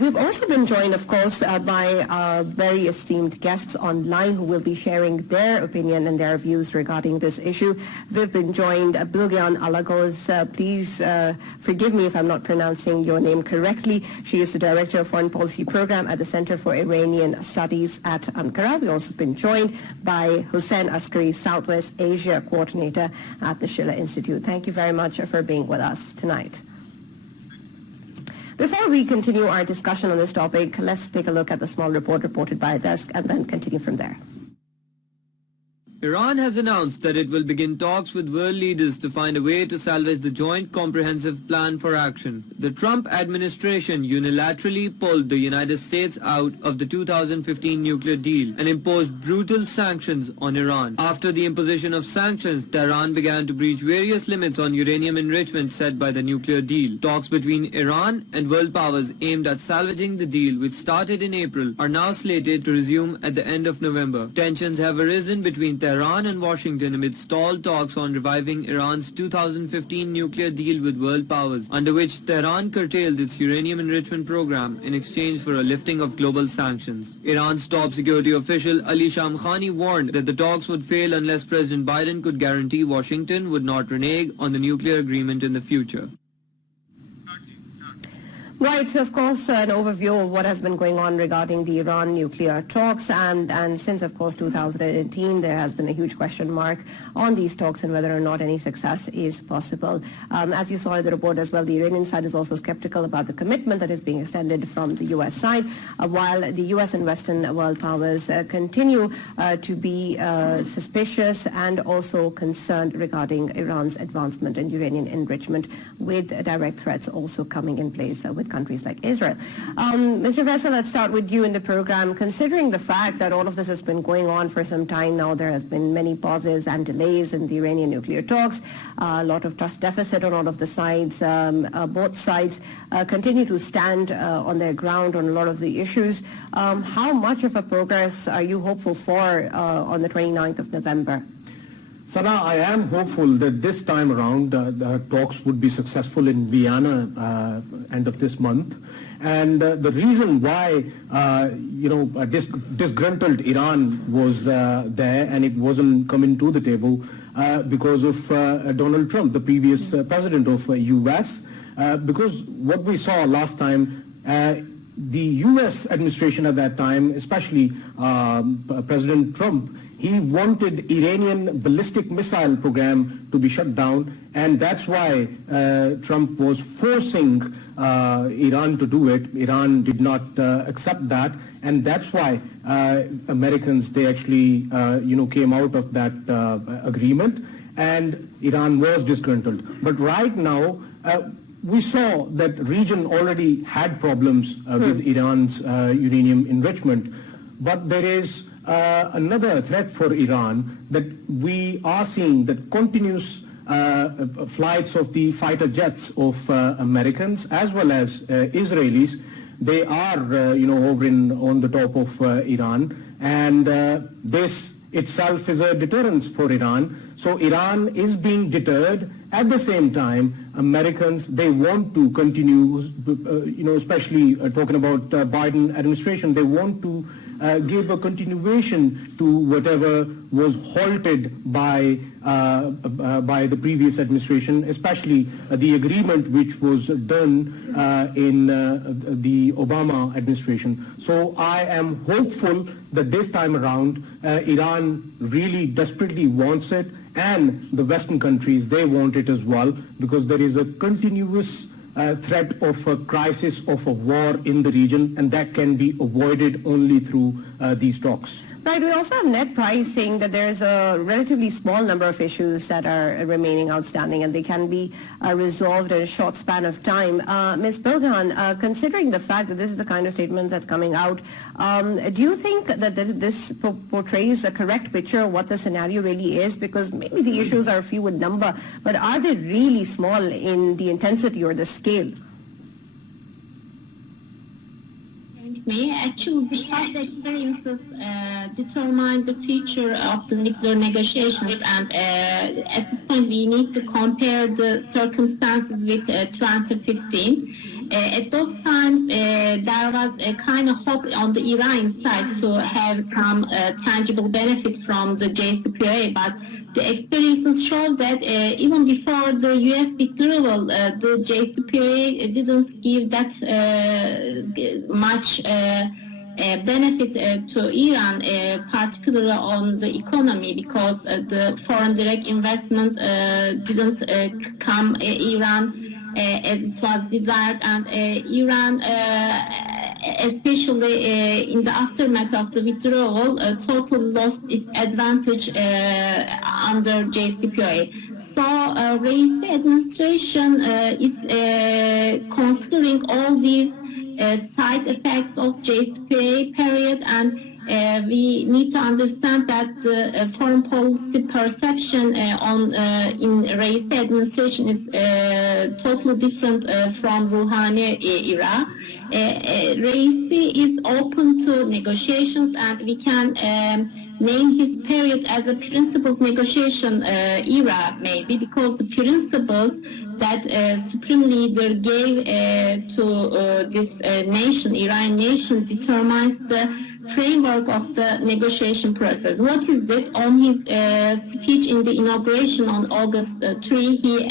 we've also been joined, of course, by very esteemed guests online who will be sharing their opinion and their views regarding this issue. We've been joined, Bilgehan Alagoz. Please forgive me if I'm not pronouncing your name correctly. She is the Director of Foreign Policy Program at the Center for Iranian Studies at Ankara. We've also been joined by Hussein Askari, Southwest Asia Coordinator at the Schiller Institute. Thank you very much for being with us tonight. Before we continue our discussion on this topic, let's take a look at the small report reported by our desk and then continue from there. Iran has announced that it will begin talks with world leaders to find a way to salvage the Joint Comprehensive Plan for Action. The Trump administration unilaterally pulled the United States out of the 2015 nuclear deal and imposed brutal sanctions on Iran. After the imposition of sanctions, Tehran began to breach various limits on uranium enrichment set by the nuclear deal. Talks between Iran and world powers aimed at salvaging the deal, which started in April, are now slated to resume at the end of November. Tensions have arisen between Tehran and Washington amid stalled talks on reviving Iran's 2015 nuclear deal with world powers, under which Tehran curtailed its uranium enrichment program in exchange for a lifting of global sanctions. Iran's top security official Ali Shamkhani warned that the talks would fail unless President Biden could guarantee Washington would not renege on the nuclear agreement in the future. Right, so of course an overview of what has been going on regarding the Iran nuclear talks, and since of course 2018 there has been a huge question mark on these talks and whether or not any success is possible. As you saw in the report as well, the Iranian side is also skeptical about the commitment that is being extended from the US side, while the US and Western world powers continue to be suspicious and also concerned regarding Iran's advancement in uranium enrichment, with direct threats also coming in place with countries like Israel. Mr. Faisal, let's start with you in the program. Considering the fact that all of this has been going on for some time now, there has been many pauses and delays in the Iranian nuclear talks, a lot of trust deficit on all of the sides. Both sides continue to stand on their ground on a lot of the issues. How much of a progress are you hopeful for on the 29th of November? Sana, I am hopeful that this time around the talks would be successful in Vienna end of this month. And the reason why, disgruntled Iran was there and it wasn't coming to the table because of Donald Trump, the previous president of US. Because what we saw last time, the US administration at that time, especially President Trump, he wanted Iranian ballistic missile program to be shut down, and that's why Trump was forcing Iran to do it. Iran did not accept that, and that's why Americans, they actually came out of that agreement, and Iran was disgruntled. But right now, we saw that region already had problems with Iran's uranium enrichment, but there is another threat for Iran, that we are seeing that continuous flights of the fighter jets of Americans as well as Israelis. They are hovering on the top of Iran, and this itself is a deterrence for Iran. So Iran is being deterred. At the same time, Americans, they want to continue, especially talking about Biden administration, they want to give a continuation to whatever was halted by the previous administration, especially the agreement which was done in the Obama administration. So I am hopeful that this time around, Iran really desperately wants it, and the Western countries, they want it as well, because there is a continuous threat of a crisis, of a war in the region, and that can be avoided only through these talks. Right, we also have net price saying that there is a relatively small number of issues that are remaining outstanding and they can be resolved in a short span of time. Ms. Bilgehan, considering the fact that this is the kind of statements that are coming out, do you think that this portrays a correct picture of what the scenario really is? Because maybe the issues are few in number, but are they really small in the intensity or the scale? Actually, the past experiences determine the future of the nuclear negotiations, and at this point we need to compare the circumstances with 2015. At those times, sometimes there was a kind of hope on the Iranian side to have some tangible benefit from the JCPOA, but the experiences show that even before the U.S. withdrawal, the JCPOA didn't give that much benefit to Iran, particularly on the economy, because the foreign direct investment didn't come Iran as it was desired, and Iran, especially in the aftermath of the withdrawal, totally lost its advantage under JCPOA. So Raisi administration is considering all these side effects of JCPOA period, and we need to understand that the foreign policy perception in Raisi administration is totally different from Rouhani era. Raisi is open to negotiations, and we can name his period as a principled negotiation era, maybe, because the principles that Supreme Leader gave to this nation, Iranian nation, determines the framework of the negotiation process. What is that? On his speech in the inauguration on August 3, he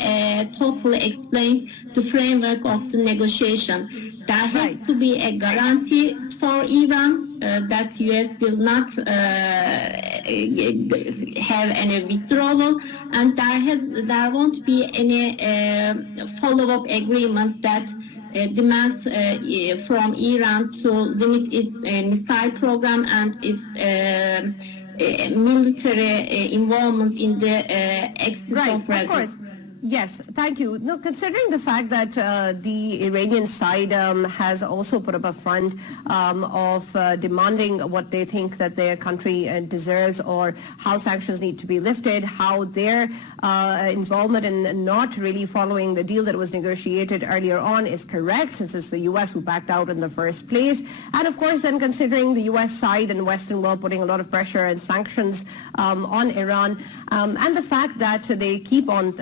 totally explained the framework of the negotiation. There has to be a guarantee for Iran that U.S. will not have any withdrawal, and there won't be any follow-up agreement that demands from Iran to limit its missile program and its military involvement in the axis of resistance. Of course. Yes, thank you. No, considering the fact that the Iranian side has also put up a front of demanding what they think that their country deserves, or how sanctions need to be lifted, how their involvement in not really following the deal that was negotiated earlier on is correct, since it's the U.S. who backed out in the first place. And of course, then considering the U.S. side and Western world putting a lot of pressure and sanctions on Iran, and the fact that they keep on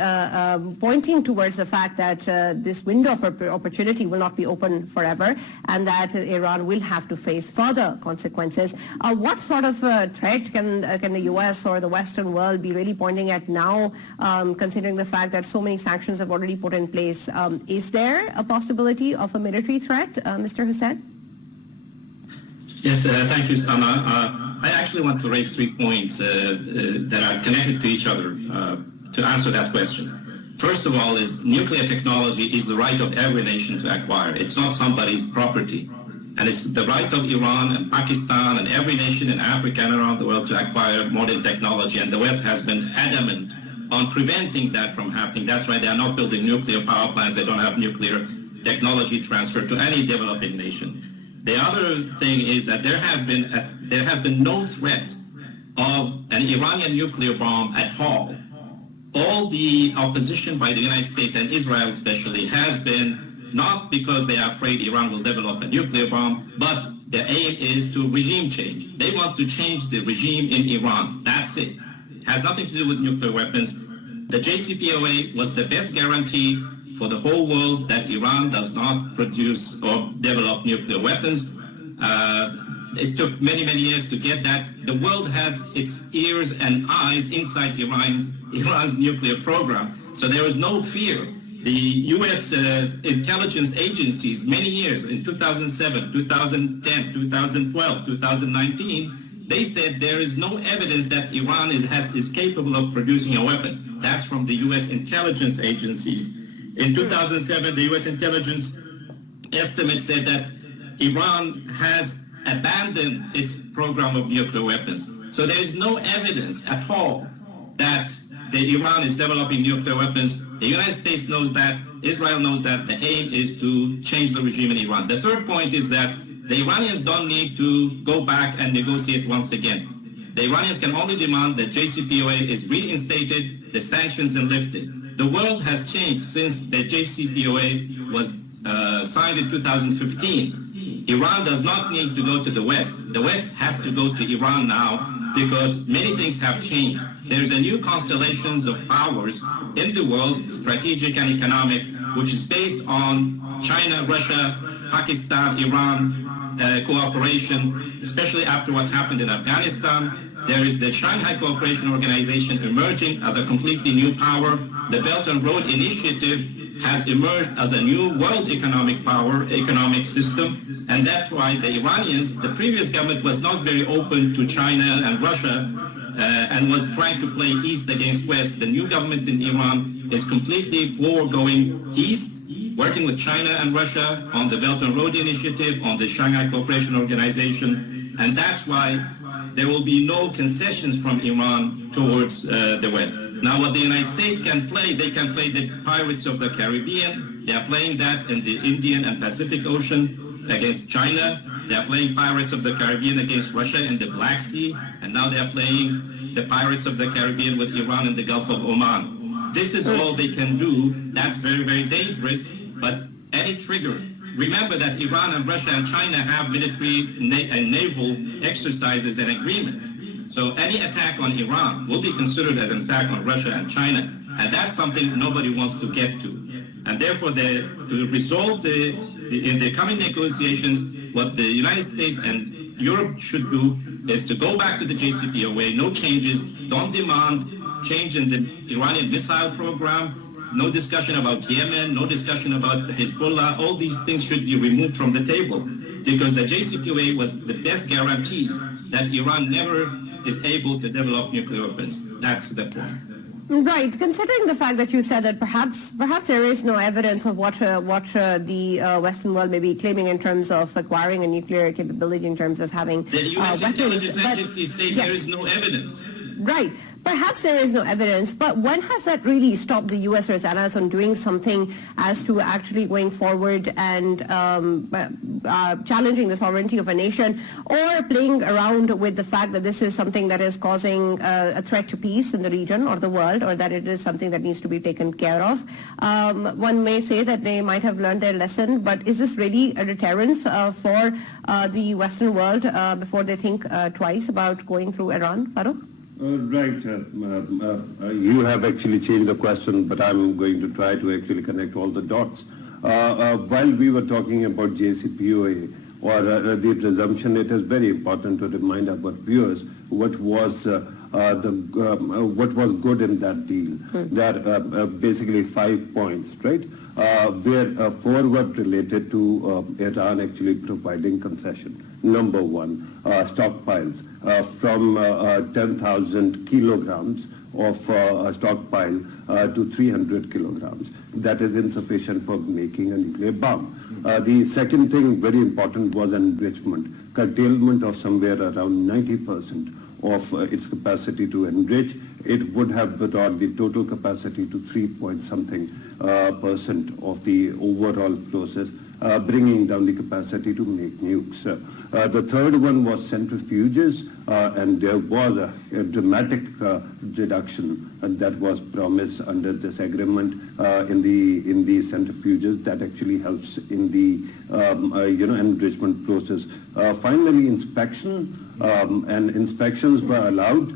pointing towards the fact that this window of opportunity will not be open forever, and that Iran will have to face further consequences. What sort of threat can the U.S. or the Western world be really pointing at now, considering the fact that so many sanctions have already put in place? Is there a possibility of a military threat, Mr. Hussain? Yes, thank you, Sana. I actually want to raise 3 points that are connected to each other to answer that question. First of all, is nuclear technology is the right of every nation to acquire. It's not somebody's property. And it's the right of Iran and Pakistan and every nation in Africa and around the world to acquire modern technology. And the West has been adamant on preventing that from happening. That's why they are not building nuclear power plants. They don't have nuclear technology transfer to any developing nation. The other thing is that there has been no threat of an Iranian nuclear bomb at all. All the opposition by the United States and Israel especially has been not because they are afraid Iran will develop a nuclear bomb, but the aim is to regime change. They want to change the regime in Iran. That's it. It has nothing to do with nuclear weapons. The JCPOA was the best guarantee for the whole world that Iran does not produce or develop nuclear weapons. It took many, many years to get that. The world has its ears and eyes inside Iran's nuclear program, so there is no fear. The U.S. intelligence agencies, many years, in 2007, 2010, 2012, 2019, they said there is no evidence that Iran is capable of producing a weapon. That's from the U.S. intelligence agencies. In 2007, the U.S. intelligence estimate said that Iran has abandoned its program of nuclear weapons. So there is no evidence at all that Iran is developing nuclear weapons. The United States knows that. Israel knows that. The aim is to change the regime in Iran. The third point is that the Iranians don't need to go back and negotiate once again. The Iranians can only demand that JCPOA is reinstated, the sanctions and lifted. The world has changed since the JCPOA was signed in 2015. Iran does not need to go to the West. The West has to go to Iran now because many things have changed. There's a new constellations of powers in the world, strategic and economic, which is based on China, Russia, Pakistan-Iran cooperation, especially after what happened in Afghanistan. There is the Shanghai Cooperation Organization emerging as a completely new power. The Belt and Road Initiative has emerged as a new world economic power, economic system, and that's why the Iranians, the previous government was not very open to China and Russia and was trying to play East against West. The new government in Iran is completely for going East, working with China and Russia on the Belt and Road Initiative, on the Shanghai Cooperation Organization, and that's why there will be no concessions from Iran towards the West. Now, what the United States can play, they can play the Pirates of the Caribbean. They are playing that in the Indian and Pacific Ocean against China. They are playing Pirates of the Caribbean against Russia in the Black Sea. And now they are playing the Pirates of the Caribbean with Iran in the Gulf of Oman. This is all they can do. That's very, very dangerous. But any trigger, remember that Iran and Russia and China have military and naval exercises and agreements. So any attack on Iran will be considered as an attack on Russia and China. And that's something nobody wants to get to. And therefore, to resolve in the coming negotiations, what the United States and Europe should do is to go back to the JCPOA, no changes, don't demand change in the Iranian missile program, no discussion about Yemen, no discussion about Hezbollah. All these things should be removed from the table because the JCPOA was the best guarantee that Iran never is able to develop nuclear weapons. That's the point. Right. Considering the fact that you said that perhaps there is no evidence of what the Western world may be claiming in terms of acquiring a nuclear capability, in terms of having the U.S. weapons, intelligence agencies say yes, there is no evidence. Right. Perhaps there is no evidence, but when has that really stopped the U.S. or its allies on doing something as to actually going forward and challenging the sovereignty of a nation, or playing around with the fact that this is something that is causing a threat to peace in the region or the world, or that it is something that needs to be taken care of? One may say that they might have learned their lesson, but is this really a deterrence for the Western world before they think twice about going through Iran? Farooq? Right. You have actually changed the question, but I'm going to try to actually connect all the dots. While we were talking about JCPOA or the resumption, it is very important to remind our viewers what was good in that deal. There are basically 5 points, right? Where 4 were related to Iran actually providing concession. Number 1, stockpiles from 10,000 kilograms of stockpile to 300 kilograms. That is insufficient for making a nuclear bomb. The second thing, very important, was enrichment. Curtailment of somewhere around 90% of its capacity to enrich. It would have brought the total capacity to 3-point-something% of the overall process, bringing down the capacity to make nukes. The third one was centrifuges, and there was a dramatic reduction that was promised under this agreement in the centrifuges that actually helps in the enrichment process. Finally, inspection, and inspections were allowed.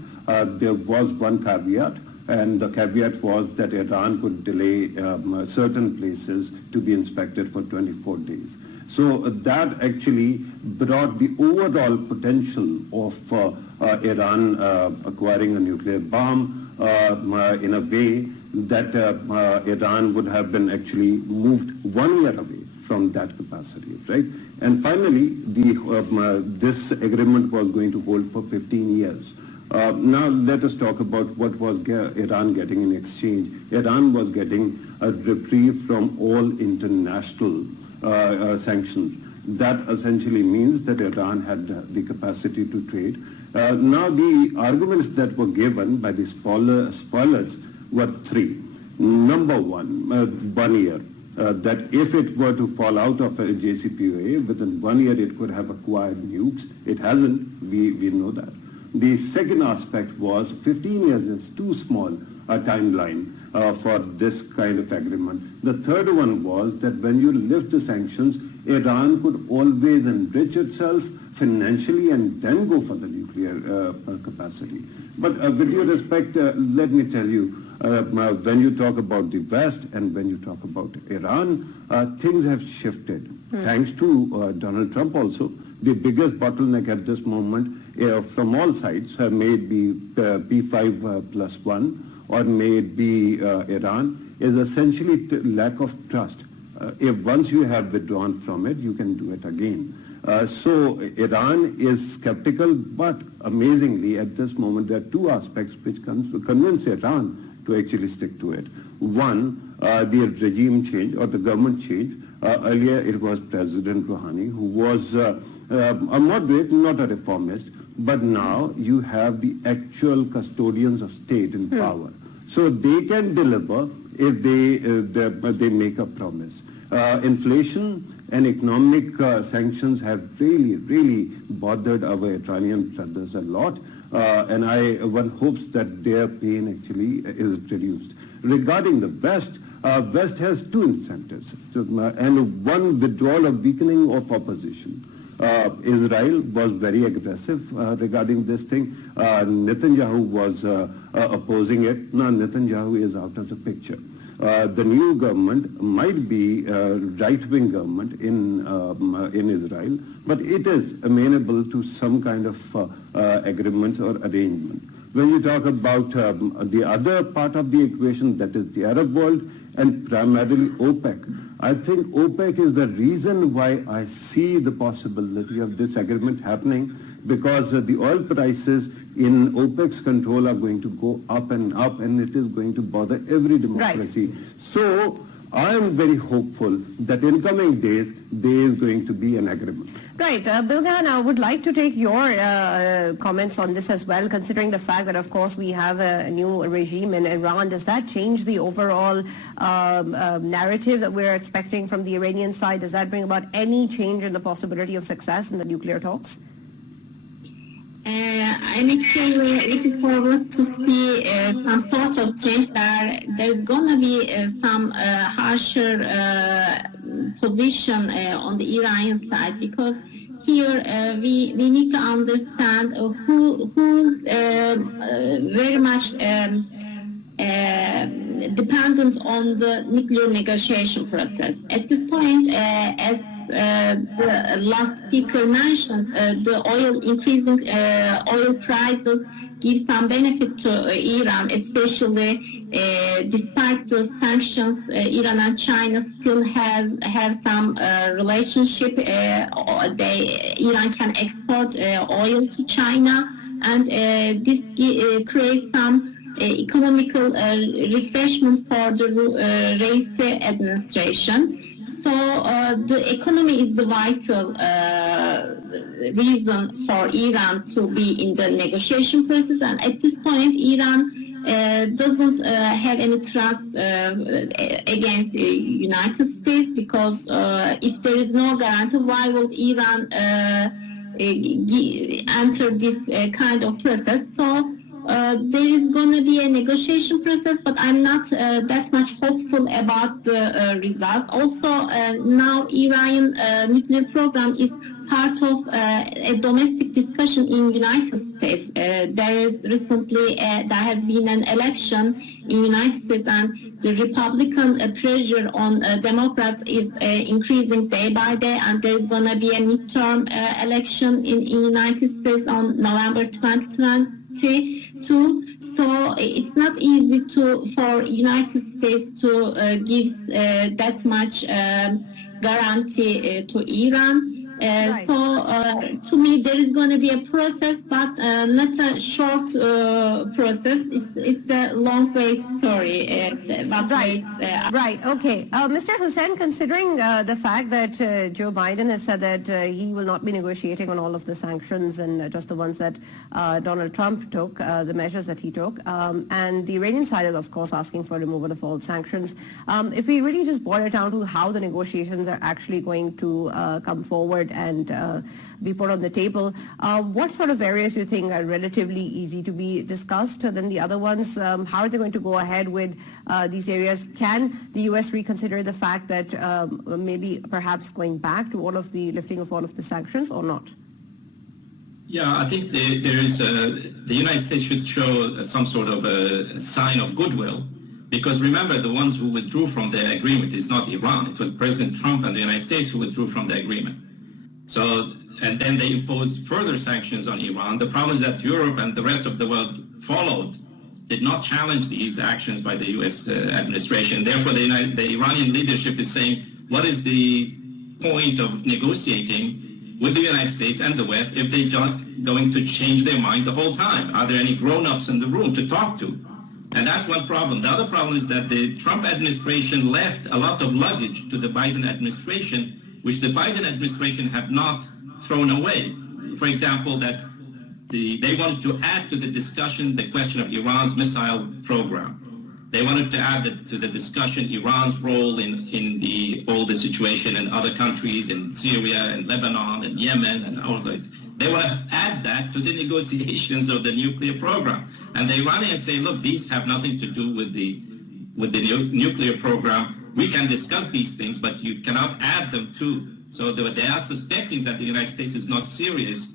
There was one caveat, and the caveat was that Iran could delay certain places to be inspected for 24 days. So that actually brought the overall potential of Iran acquiring a nuclear bomb in a way that Iran would have been actually moved 1 year away from that capacity, right? And finally, this agreement was going to hold for 15 years. Now let us talk about what was Iran getting in exchange. Iran was getting a reprieve from all international sanctions. That essentially means that Iran had the capacity to trade. Now the arguments that were given by the spoilers were 3. Number 1, 1 year. That if it were to fall out of a JCPOA, within 1 year it could have acquired nukes. It hasn't, we know that. The second aspect was 15 years is too small a timeline for this kind of agreement. The third one was that when you lift the sanctions, Iran could always enrich itself financially and then go for the nuclear capacity. But with due respect, let me tell you, When you talk about the West and when you talk about Iran, things have shifted. Thanks to Donald Trump also. The biggest bottleneck at this moment from all sides may it be P5+1 or may it be Iran, is essentially lack of trust. If once you have withdrawn from it, you can do it again. So Iran is skeptical, but amazingly at this moment there are two aspects which convince Iran to actually stick to it. One, the regime change or the government change. Earlier it was President Rouhani who was a moderate, not a reformist, but now you have the actual custodians of state in power. So they can deliver if they make a promise. Inflation and economic sanctions have really bothered our Iranian brothers a lot, and one hopes that their pain actually is reduced. Regarding the West, West has two incentives, and one, withdrawal or weakening of opposition. Israel was very aggressive regarding this thing. Netanyahu was opposing it. Now Netanyahu is out of the picture. The new government might be a right-wing government in Israel, but it is amenable to some kind of agreement or arrangement. When you talk about the other part of the equation, that is the Arab world and primarily OPEC, I think OPEC is the reason why I see the possibility of this agreement happening, because the oil prices in OPEC's control are going to go up, and it is going to bother every democracy. Right. So I am very hopeful that in coming days there is going to be an agreement. Right. Bilgehan, I would like to take your comments on this as well, considering the fact that, of course, we have a new regime in Iran. Does that change the overall narrative that we're expecting from the Iranian side? Does that bring about any change in the possibility of success in the nuclear talks? I'm actually looking forward to see some sort of change there. There's going to be some harsher position on the Iranian side, because here we need to understand who's very much dependent on the nuclear negotiation process. At this point, as the last speaker mentioned, the increasing oil prices give some benefit to Iran, especially despite the sanctions. Iran and China still have some relationship. Iran can export oil to China, and this creates some economical refreshment for the Raisi administration. So the economy is the vital reason for Iran to be in the negotiation process, and at this point Iran doesn't have any trust against the United States, because if there is no guarantee, why would Iran enter this kind of process? So there is going to be a negotiation process, but I'm not that much hopeful about the results. Also, now Iranian nuclear program is part of a domestic discussion in United States. There has been an election in United States, and the Republican pressure on Democrats is increasing day by day, and there is going to be a midterm election in United States on November 2022. So it's not easy for United States to give that much guarantee to Iran. Right. So to me, there is going to be a process, but not a short process. It's a long way story. Right. Okay. Mr. Hussain, considering the fact that Joe Biden has said that he will not be negotiating on all of the sanctions and just the ones that Donald Trump took, the measures that he took, and the Iranian side is, of course, asking for removal of all sanctions. If we really just boil it down to how the negotiations are actually going to come forward and be put on the table, what sort of areas do you think are relatively easy to be discussed than the other ones? How are they going to go ahead with these areas? Can the U.S. reconsider the fact that maybe perhaps going back to all of the lifting of all of the sanctions or not? Yeah, I think there is the United States should show some sort of a sign of goodwill, because remember, the ones who withdrew from the agreement is not Iran. It was President Trump and the United States who withdrew from the agreement. So, and then they imposed further sanctions on Iran. The problem is that Europe and the rest of the world followed, did not challenge these actions by the U.S. Administration. Therefore, the Iranian leadership is saying, what is the point of negotiating with the United States and the West if they're going to change their mind the whole time? Are there any grown-ups in the room to talk to? And that's one problem. The other problem is that the Trump administration left a lot of luggage to the Biden administration, which the Biden administration have not thrown away. For example, that they wanted to add to the discussion the question of Iran's missile program. They wanted to add to the discussion Iran's role in all the situation in other countries, in Syria and Lebanon and Yemen and all that. They want to add that to the negotiations of the nuclear program. And the Iranians say, look, these have nothing to do with the nuclear program. We can discuss these things, but you cannot add them to. So they are suspecting that the United States is not serious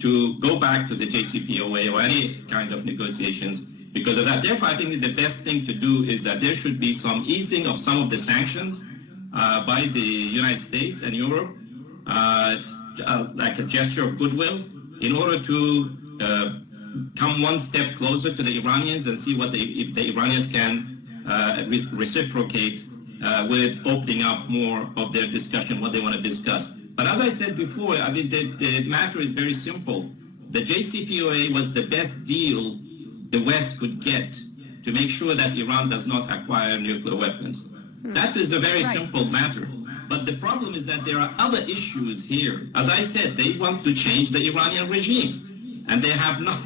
to go back to the JCPOA or any kind of negotiations because of that. Therefore, I think the best thing to do is that there should be some easing of some of the sanctions by the United States and Europe, like a gesture of goodwill, in order to come one step closer to the Iranians and see if the Iranians can reciprocate with opening up more of their discussion, what they want to discuss. But as I said before, I mean, the matter is very simple. The JCPOA was the best deal the West could get to make sure that Iran does not acquire nuclear weapons. That is a very simple matter. But the problem is that there are other issues here. As I said, they want to change the Iranian regime, and they have not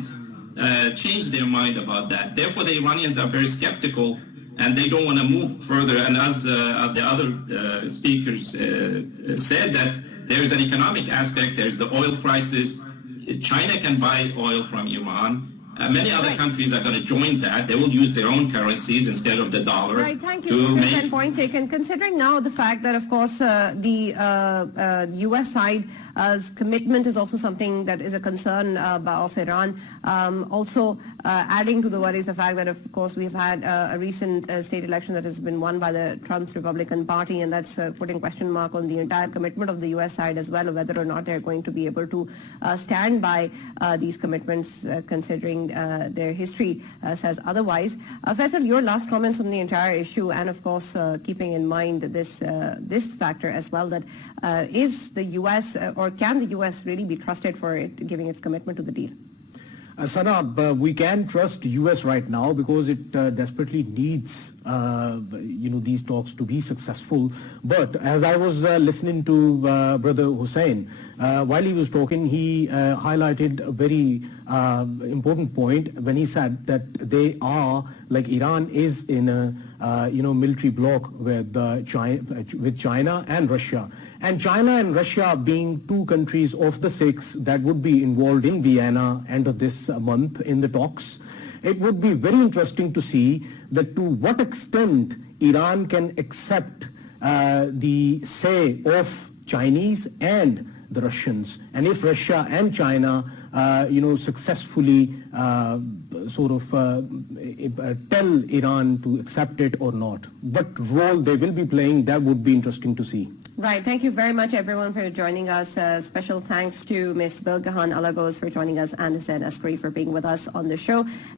changed their mind about that. Therefore, the Iranians are very skeptical, and they don't want to move further. And as the other speakers said, that there's an economic aspect, there's the oil prices. China can buy oil from Iran. Many other countries are going to join that. They will use their own currencies instead of the dollar. Right, thank you. And point taken. Considering now the fact that, of course, the U.S. side's commitment is also something that is a concern of Iran. Also, adding to the worries, the fact that, of course, we've had a recent state election that has been won by the Trump's Republican Party, and that's putting question mark on the entire commitment of the U.S. side as well, whether or not they're going to be able to stand by these commitments, considering their history says otherwise. Faisal, your last comments on the entire issue, and of course keeping in mind this factor as well, that is the U.S. or can the U.S. really be trusted for giving its commitment to the deal? Sana, we can trust U.S. right now because it desperately needs these talks to be successful. But as I was listening to Brother Hussein, while he was talking, he highlighted a very important point when he said that they are, like Iran is in a military bloc with China and Russia. And China and Russia being two countries of the six that would be involved in Vienna end of this month in the talks, it would be very interesting to see that to what extent Iran can accept the say of Chinese and the Russians, and if Russia and China, successfully tell Iran to accept it or not. What role they will be playing, that would be interesting to see. Right. Thank you very much, everyone, for joining us. Special thanks to Ms. Bilgehan Alagoz for joining us and Hussein Askari for being with us on the show.